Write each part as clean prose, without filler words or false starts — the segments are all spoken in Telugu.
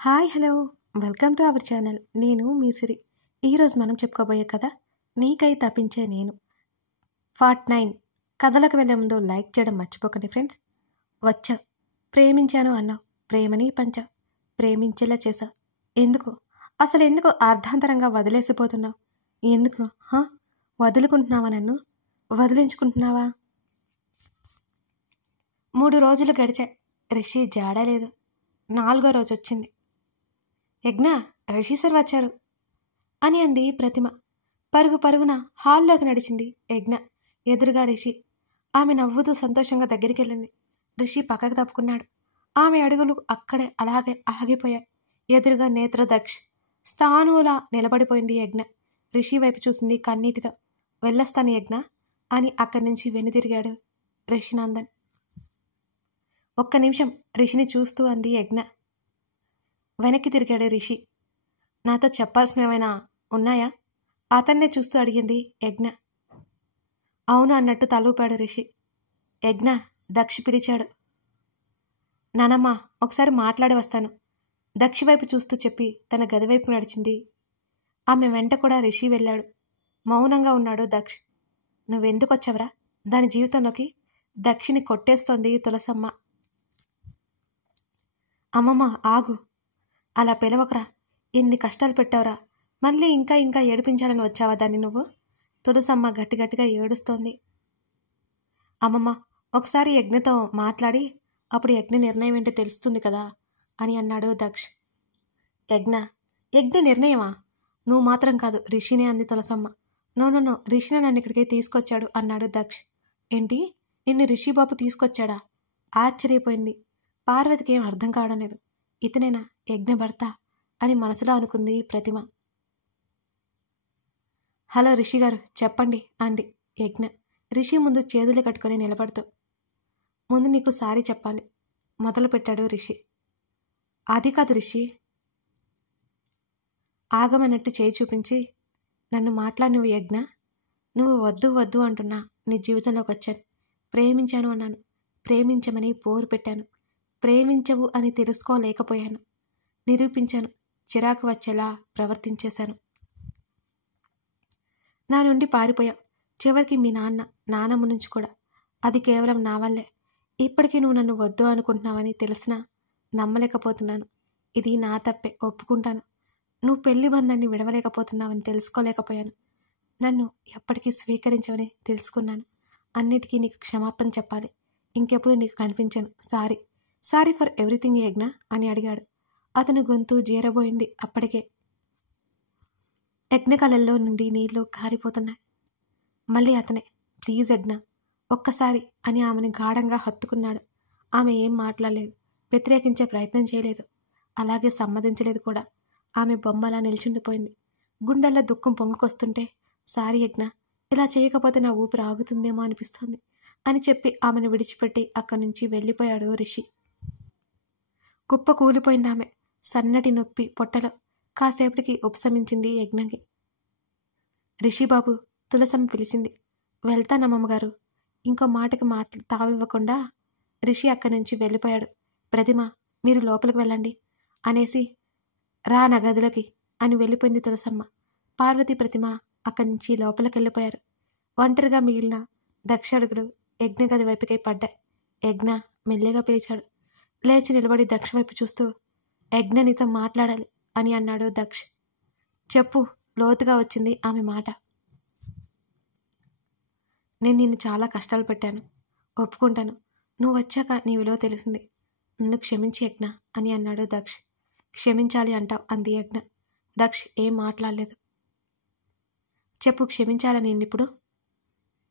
Hi hello welcome to our channel. నేను మీ సిరి. ఈరోజు మనం చెప్పుకోబోయే కథ నీకై తప్పించే నేను. పార్ట్ 9. కథలకు వెళ్ళే ముందు లైక్ చేయడం మర్చిపోకండి ఫ్రెండ్స్. వచ్చా ప్రేమించాను అన్నావు, ప్రేమని పంచా, ప్రేమించేలా చేసా. అసలు ఎందుకు అర్ధాంతరంగా వదిలేసిపోతున్నావు? ఎందుకు వదులుకుంటున్నావా? నన్ను వదిలించుకుంటున్నావా? 3 రోజులు గడిచాయి. రిషి జాడలేదు. 4వ రోజు వచ్చింది. యజ్ఞ, రిషి సార్ వచ్చారు అని అంది ప్రతిమ. పరుగున హాల్లోకి నడిచింది యజ్ఞ. ఎదురుగా రిషి. ఆమె నవ్వుతూ సంతోషంగా దగ్గరికి వెళ్ళింది. రిషి పక్కకు తప్పుకున్నాడు. ఆమె అడుగులు అక్కడే అలాగే ఆగిపోయాయి. ఎదురుగా నేత్రదక్ష్ స్థానువులా నిలబడిపోయింది యజ్ఞ. రిషి వైపు చూసింది కన్నీటితో. వెళ్ళొస్తాను యజ్ఞ అని అక్కడి నుంచి వెనుదిరిగాడు రిషినందన్. ఒక్క నిమిషం రిషిని చూస్తూ అంది యజ్ఞ. వెనక్కి తిరిగాడు రిషి. నాతో చెప్పాల్సినవేమైనా ఉన్నాయా? అతన్నే చూస్తూ అడిగింది యజ్ఞ. అవును అన్నట్టు తలూపాడు రిషి. యజ్ఞ, దక్ష్ పిలిచాడు. నానమ్మ, ఒకసారి మాట్లాడి వస్తాను, దక్షి వైపు చూస్తూ చెప్పి తన గది వైపు నడిచింది. ఆమె వెంట కూడా రిషి వెళ్ళాడు. మౌనంగా ఉన్నాడు దక్ష్. నువ్వెందుకొచ్చావురా దాని జీవితంలోకి? దక్షిని కొట్టేస్తోంది తులసమ్మ. అమ్మమ్మ ఆగు, అలా పిలవకరా. ఎన్ని కష్టాలు పెట్టావురా, మళ్ళీ ఇంకా ఇంకా ఏడిపించాలని వచ్చావా దాన్ని నువ్వు? తులసమ్మ గట్టిగట్టిగా ఏడుస్తోంది. అమ్మమ్మ, ఒకసారి యజ్ఞతో మాట్లాడి అప్పుడు యజ్ఞ నిర్ణయం ఏంటో తెలుస్తుంది కదా అని అన్నాడు దక్ష్. యజ్ఞ నిర్ణయమా? నువ్వు మాత్రం కాదు, రిషినే అంది తులసమ్మ. నో, రిషినే నన్ను ఇక్కడికి తీసుకొచ్చాడు అన్నాడు దక్ష్. ఏంటి, నిన్ను రిషి బాబు తీసుకొచ్చాడా? ఆశ్చర్యపోయింది. పార్వతికి ఏం అర్థం కావడం లేదు. ఇతనేనా యజ్ఞ భర్త అని మనసులో అనుకుంది ప్రతిమ. హలో రిషి గారు, చెప్పండి అంది యజ్ఞ రిషి ముందు చేతులు కట్టుకొని నిలబడుతూ. ముందు నీకు సారీ చెప్పాలి మొదలుపెట్టాడు రిషి. అది కాదు రిషి. ఆగమన్నట్టు చేయి చూపించి, నన్ను మాట్లాడినవు యజ్ఞ. నువ్వు వద్దు అంటున్నా నీ జీవితంలోకి వచ్చాను. ప్రేమించాను అన్నాను, ప్రేమించమని పోరు పెట్టాను. ప్రేమించవు అని తెలుసుకోలేకపోయాను. నిరూపించాను. చిరాకు వచ్చేలా ప్రవర్తించేశాను. నా నుండి పారిపోయావు. చివరికి మీ నాన్నమ్మ నుంచి కూడా. అది కేవలం నా వల్లే. ఇప్పటికీ నువ్వు నన్ను వద్దు అనుకుంటున్నావని తెలిసినా నమ్మలేకపోతున్నాను. ఇది నా తప్పే, ఒప్పుకుంటాను. నువ్వు పెళ్లి బంధాన్ని విడవలేకపోతున్నావని తెలుసుకోలేకపోయాను. నన్ను ఎప్పటికీ స్వీకరించవని తెలుసుకున్నాను. అన్నిటికీ నీకు క్షమాపణ చెప్పాలి. ఇంకెప్పుడు నీకు కనిపించను. సారీ ఫర్ ఎవ్రీథింగ్ యజ్ఞ అని అడిగాడు. అతని గొంతు జీరబోయింది. అప్పటికే యజ్ఞ కళల్లో నుండి నీళ్లు కారిపోతున్నాయి. మళ్ళీ అతనే, ప్లీజ్ యజ్ఞ, ఒక్కసారి అని ఆమెను గాఢంగా హత్తుకున్నాడు. ఆమె ఏం మాట్లాడలేదు, వ్యతిరేకించే ప్రయత్నం చేయలేదు, అలాగే సమ్మతించలేదు కూడా. ఆమె బొమ్మలా నిల్చుండిపోయింది. గుండెల్లో దుఃఖం పొంగుకొస్తుంటే, సారీ యజ్ఞ, ఇలా చేయకపోతే నా ఊపిరి ఆగుతుందేమో అనిపిస్తోంది అని చెప్పి ఆమెను విడిచిపెట్టి అక్కడి నుంచి వెళ్ళిపోయాడు రిషి. కుప్ప కూలిపోయింది ఆమె. సన్నటి నొప్పి పొట్టలో. కాసేపటికి ఉపశమించింది యజ్ఞకి. రిషిబాబు, తులసమ్మ పిలిచింది. వెళ్తానమ్మగారు. ఇంకో మాటకి తావివ్వకుండా రిషి అక్కడి నుంచి వెళ్ళిపోయాడు. ప్రతిమ, మీరు లోపలికి వెళ్ళండి అనేసి రా నా గదిలోకి అని వెళ్ళిపోయింది తులసమ్మ. పార్వతి, ప్రతిమ అక్కడి నుంచి లోపలికి వెళ్ళిపోయారు. ఒంటరిగా మిగిలిన దక్ష అడుగులు యజ్ఞ గది వైపుకై పడ్డాయి. యజ్ఞ మెల్లిగా పిలిచాడు. లేచి నిలబడి దక్ష వైపు చూస్తూ, యజ్ఞ నీతో మాట్లాడాలి అని అన్నాడు దక్ష్. చెప్పు, లోతుగా వచ్చింది ఆమె మాట. నేను నిన్ను చాలా కష్టాలు పెట్టాను, ఒప్పుకుంటాను. నువ్వు వచ్చాక నీ విలువ తెలిసింది. నన్ను క్షమించి యజ్ఞ అని అన్నాడు దక్ష్. క్షమించాలి అంటావు అంది యజ్ఞ. దక్ష్ ఏం మాట్లాడలేదు. చెప్పు, క్షమించాలని నిన్నిప్పుడు?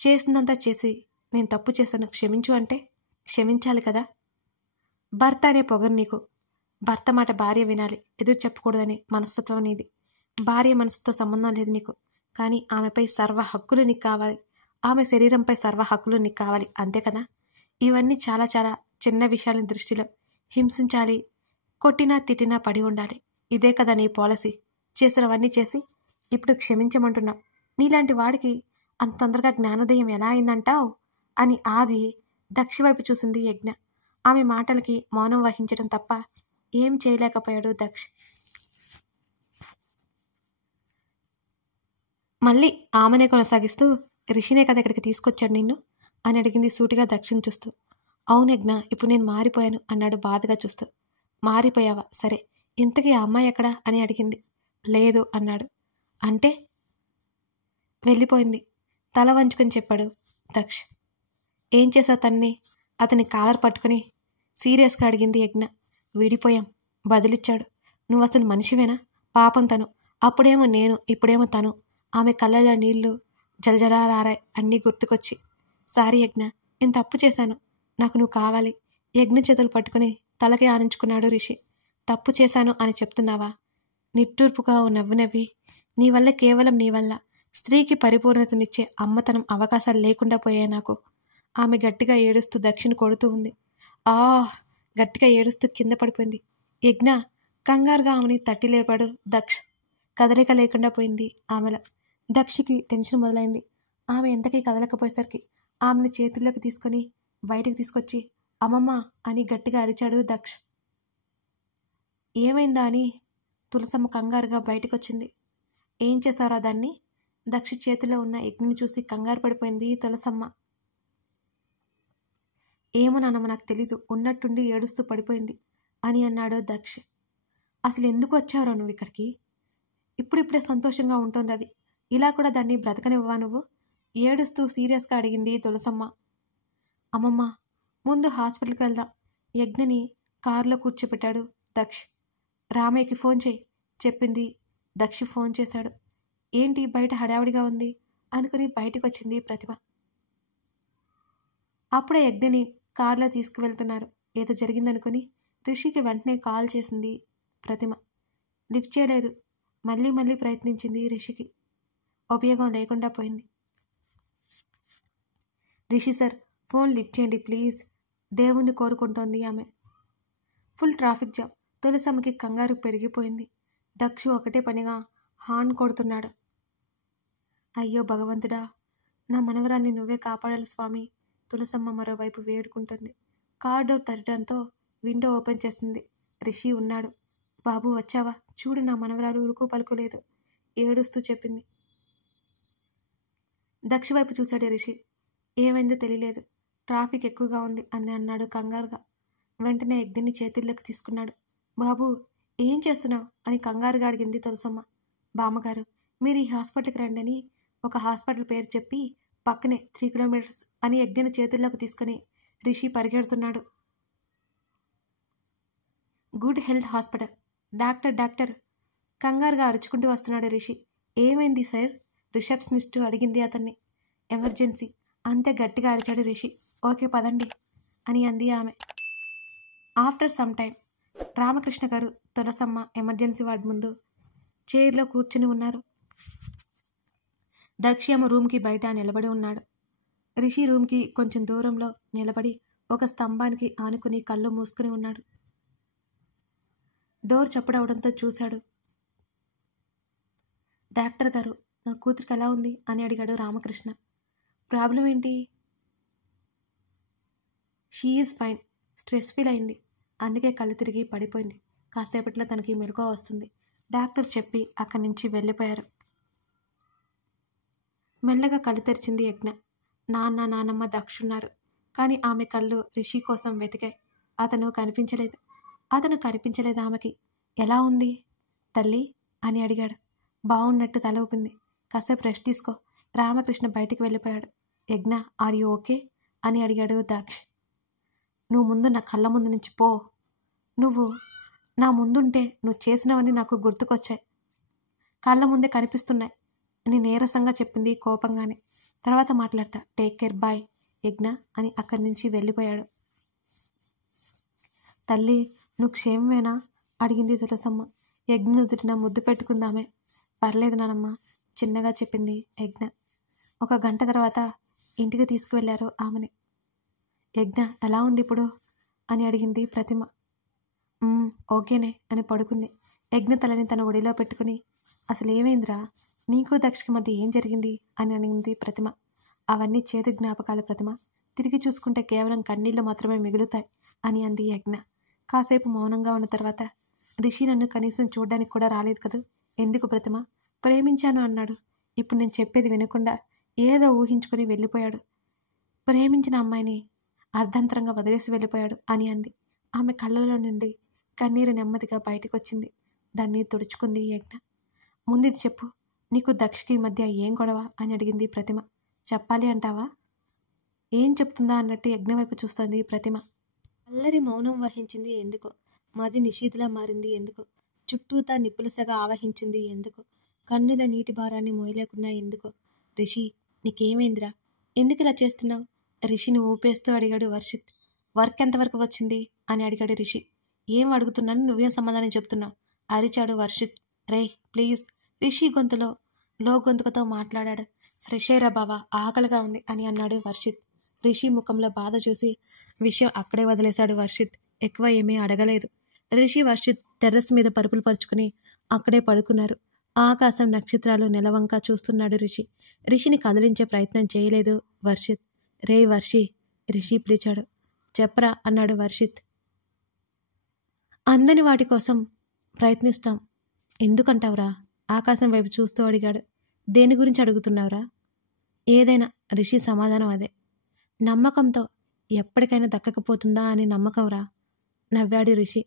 చేసిందంతా చేసి నేను తప్పు చేశాను క్షమించు అంటే క్షమించాలి కదా. భర్త అనే పొగరు నీకు. భర్త మాట భార్య వినాలి, ఎదురు చెప్పకూడదనే మనస్తత్వం నీది. భార్య మనసుతో సంబంధం లేదు నీకు, కానీ ఆమెపై సర్వ హక్కులు నీకు కావాలి. ఆమె శరీరంపై సర్వ హక్కులు నీకు కావాలి, అంతే కదా. ఇవన్నీ చాలా చాలా చిన్న విషయాలని దృష్టిలో హింసించాలి, కొట్టినా తిట్టినా పడి ఉండాలి. ఇదే కదా నీ పాలసీ. చేసినవన్నీ చేసి ఇప్పుడు క్షమించమంటున్నావు. నీలాంటి వాడికి అంత తొందరగా జ్ఞానోదయం ఎలా అయిందంటావు అని ఆగి దక్షి వైపు చూసింది యజ్ఞ. ఆమె మాటలకి మౌనం వహించడం తప్ప ఏం చేయలేకపోయాడు దక్ష్. మళ్ళీ ఆమెనే కొనసాగిస్తూ, రిషినే కదా ఇక్కడికి తీసుకొచ్చాడు నిన్ను అని అడిగింది సూటిగా దక్షిని చూస్తూ. అవును యజ్ఞ, ఇప్పుడు నేను మారిపోయాను అన్నాడు బాధగా చూస్తూ. మారిపోయావా? సరే, ఇంతకీ ఆ అమ్మాయి ఎక్కడా అని అడిగింది. లేదు అన్నాడు. అంటే? వెళ్ళిపోయింది తల వంచుకొని చెప్పాడు దక్ష్. ఏం చేసావు తన్ని? అతని కాలర్ పట్టుకుని సీరియస్గా అడిగింది యజ్ఞ. విడిపోయాం బదులిచ్చాడు. నువ్వు అసలు మనిషివేనా? పాపం తను. అప్పుడేమో నేను, ఇప్పుడేమో తను. ఆమె కళ్ళలో నీళ్లు జలజలారారాయి అన్నీ గుర్తుకొచ్చి. సారీ యజ్ఞ, నేను తప్పు చేశాను. నాకు నువ్వు కావాలి. యజ్ఞ చేతులు పట్టుకుని తలకి ఆనించుకున్నాడు రిషి. తప్పు చేశాను అని చెప్తున్నావా? నిట్టూర్పుగా ఓ నవ్వు నవ్వి, నీ వల్ల, కేవలం నీ వల్ల స్త్రీకి పరిపూర్ణతనిచ్చే అమ్మతనం అవకాశాలు లేకుండా పోయాయి నాకు. ఆమె గట్టిగా ఏడుస్తూ దక్షిని కొడుతూ ఉంది. గట్టిగా ఏడుస్తూ కింద పడిపోయింది యజ్ఞ. కంగారుగా ఆమెని తట్టి లేపాడు దక్ష్. కదలిక లేకుండా పోయింది ఆమెల. దక్షికి టెన్షన్ మొదలైంది. ఆమె ఎంతకీ కదలకపోయేసరికి ఆమెను చేతుల్లోకి తీసుకొని బయటికి తీసుకొచ్చి అమ్మమ్మ అని గట్టిగా అరిచాడు దక్ష్. ఏమైందా అని తులసమ్మ కంగారుగా బయటకొచ్చింది. ఏం చేశారా దాన్ని? దక్షి చేతిలో ఉన్న యజ్ఞని చూసి కంగారు పడిపోయింది తులసమ్మ. ఏమో నాన్నమ్మ, నాకు తెలీదు, ఉన్నట్టుండి ఏడుస్తూ పడిపోయింది అని అన్నాడు దక్ష్. అసలు ఎందుకు వచ్చావురా నువ్వు ఇక్కడికి? ఇప్పుడిప్పుడే సంతోషంగా ఉంటుంది అది. ఇలా కూడా దాన్ని బ్రతకనివ్వవా నువ్వు? ఏడుస్తూ సీరియస్గా అడిగింది తులసమ్మ. అమ్మమ్మ, ముందు హాస్పిటల్కి వెళ్దాం. యజ్ఞని కారులో కూర్చోపెట్టాడు దక్ష్. రామయ్యకి ఫోన్ చేయి చెప్పింది. దక్షి ఫోన్ చేశాడు. ఏంటి బయట హడావిడిగా ఉంది అనుకుని బయటకు వచ్చింది ప్రతిమ. అప్పుడే యజ్ఞని కారులో తీసుకువెళ్తున్నారు. ఏదో జరిగిందనుకుని రిషికి వెంటనే కాల్ చేసింది ప్రతిమ. లిఫ్ట్ చేయలేదు. మళ్ళీ మళ్ళీ ప్రయత్నించింది రిషికి. ఉపయోగం లేకుండా పోయింది. రిషి సార్, ఫోన్ లిఫ్ట్ చేయండి ప్లీజ్, దేవుణ్ణి కోరుకుంటోంది ఆమె. Full traffic jam. తులసమ్మకి కంగారు పెరిగిపోయింది. దక్షు ఒకటే పనిగా హార్న్ కొడుతున్నాడు. అయ్యో భగవంతుడా, నా మనవరాన్ని నువ్వే కాపాడాలి స్వామి. తులసమ్మ మరోవైపు వేడుకుంటుంది. కార్ డోర్ తట్టడంతో విండో ఓపెన్ చేసింది. రిషి ఉన్నాడు. బాబు వచ్చావా? చూడు, నా మనవరాలు ఉరుకు పలుకులేదు ఏడుస్తూ చెప్పింది. దక్ష వైపు చూశాడు రిషి. ఏమైందో తెలియలేదు, ట్రాఫిక్ ఎక్కువగా ఉంది అని అన్నాడు కంగారుగా. వెంటనే యజ్ఞని చేతుల్లోకి తీసుకున్నాడు. బాబు ఏం చేస్తున్నావు అని కంగారుగా అడిగింది తులసమ్మ. బామ్మగారు, మీరు ఈ హాస్పిటల్కి రండి అని ఒక హాస్పిటల్ పేరు చెప్పి పక్కనే 3 కిలోమీటర్స్ అని యజ్ఞని చేతుల్లోకి తీసుకుని రిషి పరిగెడుతున్నాడు. Good health hospital. డాక్టర్ కంగారుగా అరుచుకుంటూ వస్తున్నాడు రిషి. ఏమైంది సార్? రిసెప్షనిస్ట్ అడిగింది అతన్ని. ఎమర్జెన్సీ అంతే గట్టిగా అరిచాడు రిషి. ఓకే పదండి అని అంది ఆమె. ఆఫ్టర్ సమ్ టైం రామకృష్ణ గారు, తులసమ్మ ఎమర్జెన్సీ వార్డు ముందు చైర్లో కూర్చుని ఉన్నారు. దక్ష్యమ రూమ్కి బయట నిలబడి ఉన్నాడు. రిషి రూమ్కి కొంచెం దూరంలో నిలబడి ఒక స్తంభానికి ఆనుకుని కళ్ళు మూసుకుని ఉన్నాడు. డోర్ చప్పుడవడంతో చూశాడు. డాక్టర్ గారు, నా కూతురికి ఎలా ఉంది అని అడిగాడు రామకృష్ణ. ప్రాబ్లం ఏంటి? She is fine. Stress feel అయింది, అందుకే కళ్ళు తిరిగి పడిపోయింది. కాసేపట్లో తనకి మెలకువ వస్తుంది డాక్టర్ చెప్పి అక్కడి నుంచి వెళ్ళిపోయారు. మెల్లగా కళ్ళు తెరిచింది యజ్ఞ. నాన్నమ్మ దక్షున్నారు. కానీ ఆమె కళ్ళు రిషి కోసం వెతికాయి. అతను కనిపించలేదు ఆమెకి. ఎలా ఉంది తల్లి అని అడిగాడు. బాగున్నట్టు తల ఊపింది. కాసేపు రెస్ట్ తీసుకో. రామకృష్ణ బయటికి వెళ్ళిపోయాడు. యజ్ఞ, ఆర్ యూ ఓకే అని అడిగాడు దక్ష్. నువ్వు ముందు నా కళ్ళ ముందు నుంచి పో. నువ్వు నా ముందుంటే నువ్వు చేసినవన్నీ నాకు గుర్తుకొచ్చాయి, కళ్ళ ముందే కనిపిస్తున్నాయి అని నీరసంగా చెప్పింది కోపంగానే. తర్వాత మాట్లాడతా, టేక్ కేర్, బాయ్ యజ్ఞ అని అక్కడి నుంచి వెళ్ళిపోయాడు. తల్లి, నువ్వు క్షేమమేనా అడిగింది తులసమ్మ. యజ్ఞ నుదుటిన ముద్దు పెట్టుకుందామే. పర్లేదు నానమ్మ చిన్నగా చెప్పింది యజ్ఞ. 1 గంట తర్వాత ఇంటికి తీసుకువెళ్లారు ఆమెని. యజ్ఞ ఎలా ఉంది ఇప్పుడు అని అడిగింది ప్రతిమ. ఓకేనే అని పడుకుంది. యజ్ఞ తలని తన ఒడిలో పెట్టుకుని, అసలు ఏమైందిరా, నీకు దక్షకి మధ్య ఏం జరిగింది అని అడిగింది ప్రతిమ. అవన్నీ చేదు జ్ఞాపకాలు ప్రతిమ, తిరిగి చూసుకుంటే కేవలం కన్నీళ్లు మాత్రమే మిగులుతాయి అని అంది యజ్ఞ. కాసేపు మౌనంగా ఉన్న తర్వాత, రిషి నన్ను కనీసం చూడ్డానికి కూడా రాలేదు కదూ. ఎందుకు ప్రతిమ? ప్రేమించాను అన్నాడు. ఇప్పుడు నేను చెప్పేది వినకుండా ఏదో ఊహించుకుని వెళ్ళిపోయాడు. ప్రేమించిన అమ్మాయిని అర్ధంతరంగా వదిలేసి వెళ్ళిపోయాడు అని అంది. ఆమె కళ్ళలో నుండి కన్నీరు నెమ్మదిగా బయటకొచ్చింది. దాన్ని తుడుచుకుంది యజ్ఞ. ముందిది చెప్పు, నీకు దక్షకి మధ్య ఏం గొడవ అని అడిగింది ప్రతిమ. చెప్పాలి అంటావా? ఏం చెప్తుందా అన్నట్టు యజ్ఞ వైపు చూస్తోంది ప్రతిమ. అల్లరి మౌనం వహించింది ఎందుకో. మది నిషీదిలా మారింది ఎందుకో. చుట్టూతా నిప్పులసగా ఆవహించింది ఎందుకో. కన్నుల నీటి భారాన్ని మోయలేకున్నా ఎందుకో. రిషి, నీకేమైందిరా? ఎందుకు ఇలా చేస్తున్నావు? రిషిని ఊపేస్తూ అడిగాడు వర్షిత్. వర్క్ ఎంతవరకు వచ్చింది అని అడిగాడు రిషి. ఏం అడుగుతున్నాను, నువ్వేం సమాధానం చెప్తున్నావు? అరిచాడు వర్షిత్. రే ప్లీజ్. రిషి గొంతులో గొంతుకతో మాట్లాడాడు. ఫ్రెష్ అయ్యరా బావా, ఆకలిగా ఉంది అని అన్నాడు వర్షిత్. రిషి ముఖంలో బాధ చూసి విషయం అక్కడే వదిలేశాడు వర్షిత్. ఎక్కువ ఏమీ అడగలేదు. రిషి వర్షిత్ టెర్రస్ మీద పరుపులు పరుచుకుని అక్కడే పడుకున్నారు. ఆకాశం నక్షత్రాలు నెలవంక చూస్తున్నాడు రిషి. రిషిని కదిలించే ప్రయత్నం చేయలేదు వర్షిత్. రే వర్షి, రిషి పిలిచాడు. చెప్పరా అన్నాడు వర్షిత్. అందని వాటి కోసం ప్రయత్నిస్తాం. ఎందుకంటావురా? ఆకాశం వైపు చూస్తూ అడిగాడు. దేని గురించి అడుగుతున్నావురా? ఏదైనా. రిషి సమాధానం అదే. నమ్మకంతో ఎప్పటికైనా దక్కకపోతుందా అని నమ్మకంరా నవ్వాడు రిషి.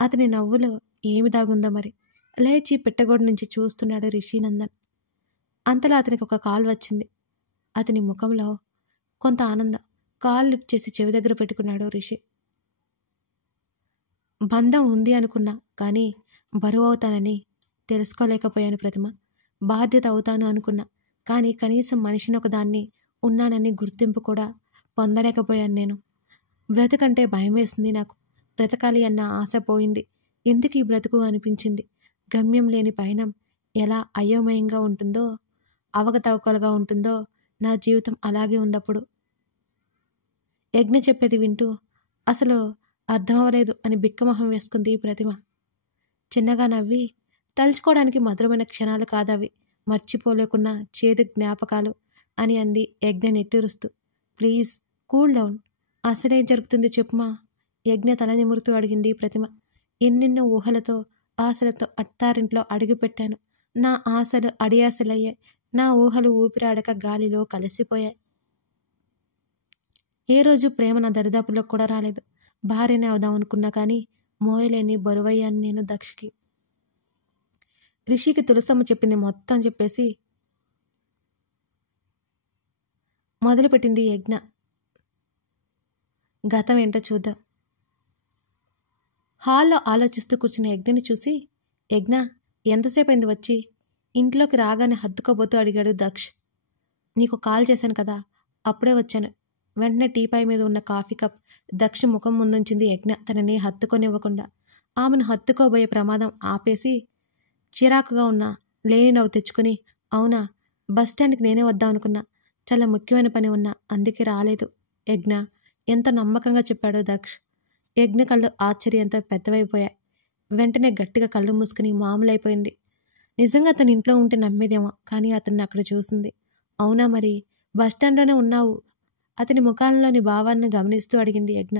అతని నవ్వులో ఏమి దాగుందో మరి. లేచి పెట్టగోడు నుంచి చూస్తున్నాడు రిషి నందన్. అంతలో అతనికి ఒక కాల్ వచ్చింది. అతని ముఖంలో కొంత ఆనందం. కాల్ లిఫ్ట్ చేసి చెవి దగ్గర పెట్టుకున్నాడు రిషి. బంధం ఉంది అనుకున్నా, కానీ బరువు అవుతానని తెలుసుకోలేకపోయాను ప్రతిమ. బాధ్యత అవుతాను అనుకున్నా, కానీ కనీసం మనిషిని ఒకదాన్ని ఉన్నానని గుర్తింపు కూడా పొందలేకపోయాను నేను. బ్రతుకంటే భయం వేసింది నాకు. బ్రతకాలి అన్న ఆశ పోయింది. ఎందుకు ఈ బ్రతుకు అనిపించింది. గమ్యం లేని పయనం ఎలా అయోమయంగా ఉంటుందో, అవకతవకలుగా ఉంటుందో నా జీవితం అలాగే ఉందప్పుడు. యజ్ఞ చెప్పేది వింటూ అసలు అర్థమవలేదు అని బిక్కమొహం వేసుకుంది ప్రతిమ. చిన్నగా నవ్వి, తలుచుకోవడానికి మధురమైన క్షణాలు కాదవి, మర్చిపోలేకున్న చేదు జ్ఞాపకాలు అని అంది యజ్ఞ నిట్టూరుస్తూ. Please cool down. అసలేం జరుగుతుంది చెప్పుమా? యజ్ఞ తల నిమురుతూ అడిగింది ప్రతిమ. ఎన్నెన్నో ఊహలతో ఆశలతో అత్తారింట్లో అడుగుపెట్టాను. నా ఆశలు అడియాసలయ్యాయి. నా ఊహలు ఊపిరాడక గాలిలో కలిసిపోయాయి. ఏ రోజు ప్రేమ నా దరిదాపుల్లో కూడా రాలేదు. భార్యనే అవుదాం అనుకున్నా, కానీ మోయలేని బరువయ్యాను నేను దక్షకి. రిషికి తులసమ్మ చెప్పింది మొత్తం చెప్పేసి మొదలుపెట్టింది యజ్ఞ. గతం ఏంటో చూద్దాం. హాల్లో ఆలోచిస్తూ కూర్చున్న యజ్ఞని చూసి, యజ్ఞ ఎంతసేపు అయింది వచ్చి? ఇంట్లోకి రాగానే హత్తుకోబోతూ అడిగాడు దక్ష్. నీకు కాల్ చేశాను కదా, అప్పుడే వచ్చాను. వెంటనే టీపాయ్ మీద ఉన్న కాఫీ కప్ దక్ష ముఖం ముందుంచింది యజ్ఞ, తనని హత్తుకొనివ్వకుండా. ఆమెను హత్తుకోబోయే ప్రమాదం ఆపేసి చిరాకుగా ఉన్న లేని నవ్వు తెచ్చుకుని, అవునా, బస్టాండ్కి నేనే వద్దామనుకున్నా. చాలా ముఖ్యమైన పని ఉన్నా, అందుకే రాలేదు. యజ్ఞ ఎంత నమ్మకంగా చెప్పాడో దక్ష్. యజ్ఞ కళ్ళు ఆశ్చర్యంతో పెద్దవైపోయాయి. వెంటనే గట్టిగా కళ్ళు మూసుకుని మామూలైపోయింది. నిజంగా అతను ఇంట్లో ఉంటే నమ్మేదేమో, కానీ అతన్ని అక్కడ చూసింది. అవునా, మరి బస్టాండ్లోనే ఉన్నావు? అతని ముఖాలలోని భావాన్ని గమనిస్తూ అడిగింది యజ్ఞ.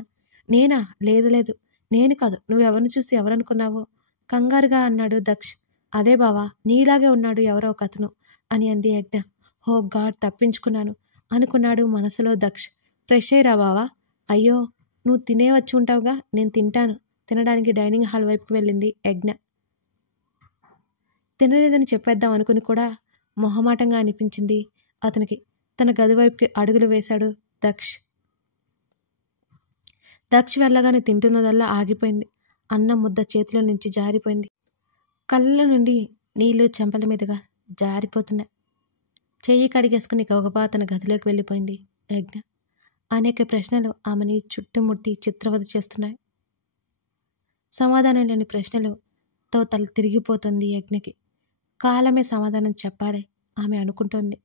నేనా? లేదు లేదు, నేను కాదు. నువ్వెవరిని చూసి ఎవరనుకున్నావో? కంగారుగా అన్నాడు దక్ష్. అదే బావా, నీలాగే ఉన్నాడు ఎవరో ఒక అతను అని అంది యజ్ఞ. హో గాడ్, తప్పించుకున్నాను అనుకున్నాడు మనసులో దక్ష్. ఫ్రెష్ అయ్యిరా బావా. అయ్యో, నువ్వు తినే వచ్చి ఉంటావుగా, నేను తింటాను. తినడానికి డైనింగ్ హాల్ వైపుకి వెళ్ళింది యజ్ఞ. తినలేదని చెప్పేద్దాం అనుకుని కూడా మొహమాటంగా అనిపించింది అతనికి. తన గది వైపుకి అడుగులు వేశాడు దక్ష్. దక్ష్ వెళ్ళగానే తింటున్నదల్లా ఆగిపోయింది. అన్నం ముద్ద చేతిలో నుంచి జారిపోయింది. కళ్ళ నుండి నీళ్లు చెంపల మీదుగా జారిపోతున్నాయి. చెయ్యి కడిగేసుకుని గబగబా తన గదిలోకి వెళ్ళిపోయింది యజ్ఞ. అనేక ప్రశ్నలు ఆమెని చుట్టుముట్టి చిత్రవద చేస్తున్నాయి. సమాధానం లేని ప్రశ్నలతో తల తిరిగిపోతుంది యజ్ఞకి. కాలమే సమాధానం చెప్పాలి ఆమె అనుకుంటోంది.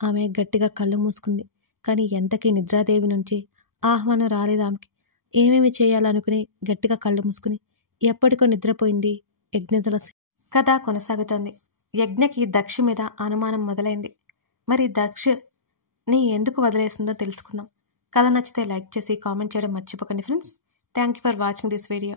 ఆమె గట్టిగా కళ్ళు మూసుకుంది. కానీ ఎంతకీ నిద్రాదేవి నుంచి ఆహ్వానం రాలేదు ఆమెకి. ఏమేమి చేయాలనుకుని గట్టిగా కళ్ళు మూసుకుని ఎప్పటికో నిద్రపోయింది యజ్ఞ తులసి. కథ కొనసాగుతోంది. యజ్ఞకి దక్ష మీద అనుమానం మొదలైంది. మరి దక్షని ఎందుకు వదిలేసిందో తెలుసుకుందాం. కథ నచ్చితే లైక్ చేసి కామెంట్ చేయడం మర్చిపోకండి friends. Thank you for watching this video.